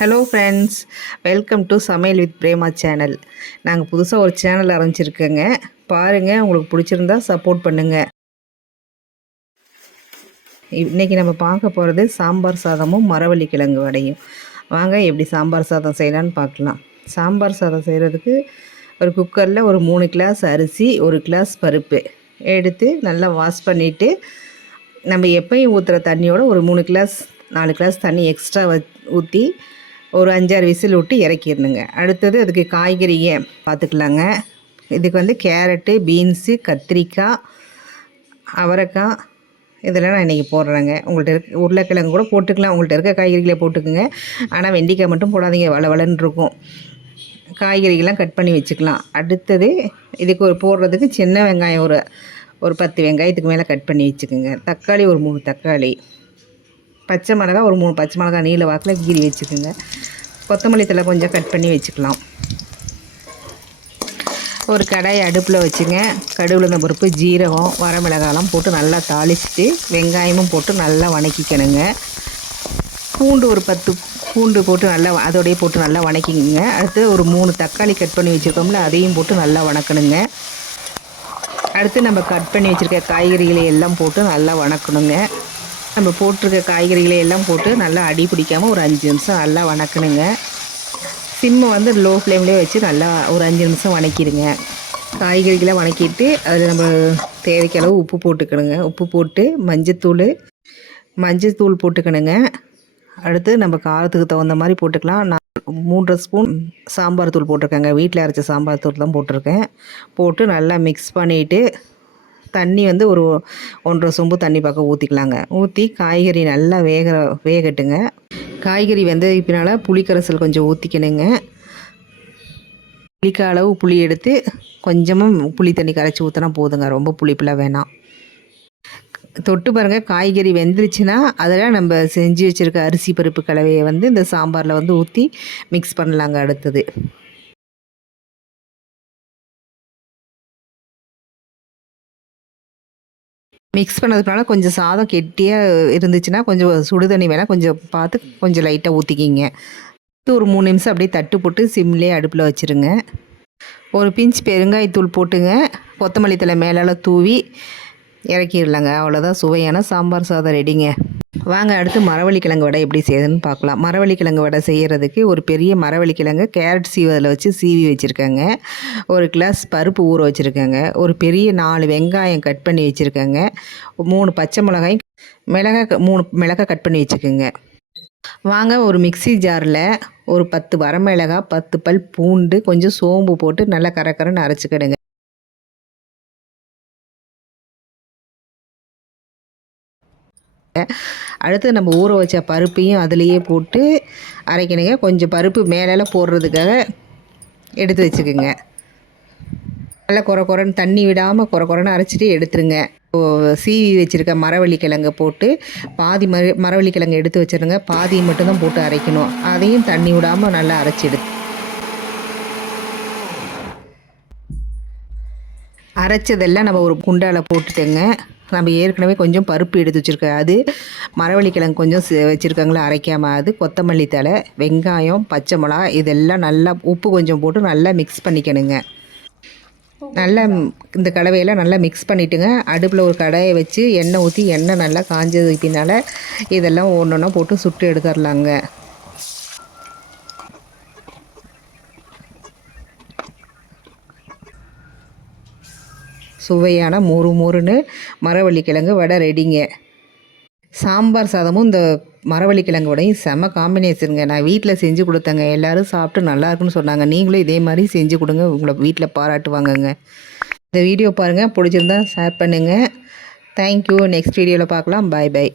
Hello friends, welcome to சமையல் with Prema channel. நாங்கள் புதுசாக ஒரு சேனல் ஆரம்பிச்சிருக்கோங்க. பாருங்கள், உங்களுக்கு பிடிச்சிருந்தா சப்போர்ட் பண்ணுங்கள். இன்றைக்கி நம்ம பார்க்க போகிறது சாம்பார் சாதமும் மரவள்ளி கிழங்கு வடையும். வாங்க எப்படி சாம்பார் சாதம் செய்யலான்னு பார்க்கலாம். சாம்பார் சாதம் செய்கிறதுக்கு ஒரு குக்கரில் ஒரு 3 கிளாஸ் அரிசி, 1 கிளாஸ் பருப்பு எடுத்து நல்லா வாஷ் பண்ணிவிட்டு, நம்ம எப்பயும் ஊற்றுற தண்ணியோட ஒரு 3 கிளாஸ் 4 கிளாஸ் தண்ணி எக்ஸ்ட்ரா ஊற்றி ஒரு 5-6 விசில் விட்டு இறக்கிடணுங்க. அடுத்தது அதுக்கு காய்கறியை பார்த்துக்கலாங்க. இதுக்கு வந்து கேரட்டு, பீன்ஸு, கத்திரிக்காய், அவரைக்காய் இதெல்லாம் நான் இன்றைக்கி போடுறேங்க. உங்கள்கிட்ட இருக்க உருளைக்கிழங்கு கூட போட்டுக்கலாம், உங்கள்கிட்ட இருக்க காய்கறிகளை போட்டுக்குங்க. ஆனால் வெண்டைக்காய் மட்டும் போடாதீங்க, வளவளன்னு இருக்கும். காய்கறிகள்லாம் கட் பண்ணி வச்சுக்கலாம். அடுத்தது இதுக்கு போடுறதுக்கு சின்ன வெங்காயம் ஒரு 10 வெங்காயத்துக்கு மேலே கட் பண்ணி வச்சுக்கோங்க. தக்காளி ஒரு 3 தக்காளி, பச்சை மிளகா ஒரு 3 பச்சை மிளகா நீல வாக்கில் கீறி வச்சுக்கோங்க. கொத்தமல்லி தழை கொஞ்சம் கட் பண்ணி வச்சுக்கலாம். ஒரு கடாய் அடுப்பில் வச்சுங்க. கடுகுல பருப்பு, ஜீரகம், வரமிளகாலாம் போட்டு நல்லா தாளிச்சிட்டு வெங்காயமும் போட்டு நல்லா வணக்கிக்கணுங்க. பூண்டு ஒரு 10 பூண்டு போட்டு நல்லா அதோடையே போட்டு நல்லா வணக்கிங்க. அடுத்து ஒரு 3 தக்காளி கட் பண்ணி வச்சுருக்கோம்ல, அதையும் போட்டு நல்லா வணக்கணுங்க. அடுத்து நம்ம கட் பண்ணி வச்சுருக்க காய்கறிகளை எல்லாம் போட்டு நல்லா வணக்கணுங்க. நம்ம போட்டிருக்க காய்கறிகளை எல்லாம் போட்டு நல்லா அடி பிடிக்காமல் ஒரு 5 நிமிஷம் நல்லா வணக்கணுங்க. சிம்மை வந்து லோ ஃப்ளேம்லேயே வச்சு நல்லா ஒரு 5 நிமிஷம் வணக்கிடுங்க. காய்கறிகளை வணக்கிட்டு அதில் நம்ம தேவைக்கு அளவு உப்பு போட்டுக்கணுங்க. உப்பு போட்டு மஞ்சத்தூள் போட்டுக்கணுங்க. அடுத்து நம்ம காரத்துக்கு தகுந்த மாதிரி போட்டுக்கலாம். நான் 3 ஸ்பூன் சாம்பார் தூள் போட்டிருக்கேங்க. வீட்டில் அரைச்ச சாம்பார் தூள் தான் போட்டிருக்கேன். போட்டு நல்லா மிக்ஸ் பண்ணிவிட்டு தண்ணி வந்து ஒரு 1.5 சொம்பு தண்ணி பக்கம் ஊற்றிக்கலாங்க. ஊற்றி காய்கறி நல்லா வேகட்டுங்க. காய்கறி வெந்ததுக்குனால புளிக்கரைசல் கொஞ்சம் ஊற்றிக்கணுங்க. புளிக்க அளவு புளி எடுத்து கொஞ்சமாக புளி தண்ணி கரைச்சி ஊற்றினா போதுங்க, ரொம்ப புளிப்புலாம் வேணாம். தொட்டு பாருங்கள், காய்கறி வெந்துருச்சுன்னா அதில் நம்ம செஞ்சு வச்சுருக்க அரிசி பருப்பு கலவையை இந்த சாம்பாரில் ஊற்றி மிக்ஸ் பண்ணலாங்க. அடுத்தது மிக்ஸ் பண்ணதுனால கொஞ்சம் சாதம் கெட்டியாக இருந்துச்சுன்னா கொஞ்சம் சுடுதண்ணி வேணால் கொஞ்சம் பார்த்து கொஞ்சம் லைட்டாக ஊற்றிக்கிங்க. ஒரு 3 நிமிஷம் அப்படியே தட்டு போட்டு சிம்லேயே அடுப்பில் வச்சுருங்க. ஒரு பிஞ்ச் பெருங்காயத்தூள் போட்டுங்க. கொத்தமல்லி தழை மேலால் தூவி இறக்கிடலாங்க. அவ்வளோதான், சுவையான சாம்பார் சாதம் ரெடிங்க. வாங்க அடுத்து மரவள்ளி கிழங்கு வடை எப்படி செய்யுதுன்னு பார்க்கலாம். மரவள்ளி கிழங்கு வடை செய்கிறதுக்கு ஒரு பெரிய மரவள்ளி கிழங்கு கேரட் சீவதில் வச்சு சீவி வச்சுருக்கேங்க. 1 கிளாஸ் பருப்பு ஊற வச்சுருக்கேங்க. ஒரு பெரிய 4 வெங்காயம் கட் பண்ணி வச்சுருக்கேங்க. 3 பச்சை மிளகாய், 3 மிளகாய் கட் பண்ணி வச்சுக்கோங்க. வாங்க ஒரு மிக்ஸி ஜாரில் ஒரு 10 வரமிளகாய், 10 பல் பூண்டு, கொஞ்சம் சோம்பு போட்டு நல்லா கரக்கரன்னு அரைச்சிக்கிடுங்க. அடுத்து நம்ம ஊற வச்ச பருப்பையும் அதிலையே போட்டு அரைக்கணுங்க. கொஞ்சம் பருப்பு மேலே போடுறதுக்காக எடுத்து வச்சுக்கோங்க. நல்லா குறைன்னு தண்ணி விடாமல் குறைன்னு அரைச்சிட்டு எடுத்துருங்க. சீவி வச்சுருக்க மரவள்ளி கிழங்கை போட்டு பாதி மரவள்ளி கிழங்கு எடுத்து வச்சுருங்க. பாதி மட்டும்தான் போட்டு அரைக்கணும். அதையும் தண்ணி விடாமல் நல்லா அரைச்சதெல்லாம் நம்ம ஒரு குண்டால் போட்டுட்டேங்க. நம்ம ஏற்கனவே கொஞ்சம் பருப்பு எடுத்து வச்சுருக்கேன். அது மரவள்ளி கிழங்கு கொஞ்சம் வச்சுருக்காங்களா அரைக்காமல், அது கொத்தமல்லி தழை, வெங்காயம், பச்சை மிளகா இதெல்லாம் நல்லா உப்பு கொஞ்சம் போட்டு நல்லா மிக்ஸ் பண்ணிக்கணுங்க. நல்லா இந்த கலவையெல்லாம் நல்லா மிக்ஸ் பண்ணிவிட்டுங்க. அடுப்பில் ஒரு கடாயை வச்சு எண்ணெய் ஊற்றி எண்ணெய் நல்லா காஞ்சது பின்னால் இதெல்லாம் ஒன்றா போட்டு சுட்டு எடுத்துடலாங்க. சுவையான மொறுன்னு மரவள்ளி கிழங்கு வடை ரெடிங்க. சாம்பார் சாதமும் இந்த மரவள்ளி கிழங்கு வடையும் செம காம்பினேஷனுங்க. நான் வீட்டில் செஞ்சு கொடுத்தேங்க. எல்லோரும் சாப்பிட்டு நல்லாயிருக்குன்னு சொன்னாங்க. நீங்களும் இதே மாதிரி செஞ்சு கொடுங்க, உங்களை வீட்டில் பாராட்டுவாங்கங்க. இந்த வீடியோ பாருங்கள், பிடிச்சிருந்தா ஷேர் பண்ணுங்கள். தேங்க்யூ. நெக்ஸ்ட் வீடியோவில் பார்க்கலாம். பாய்.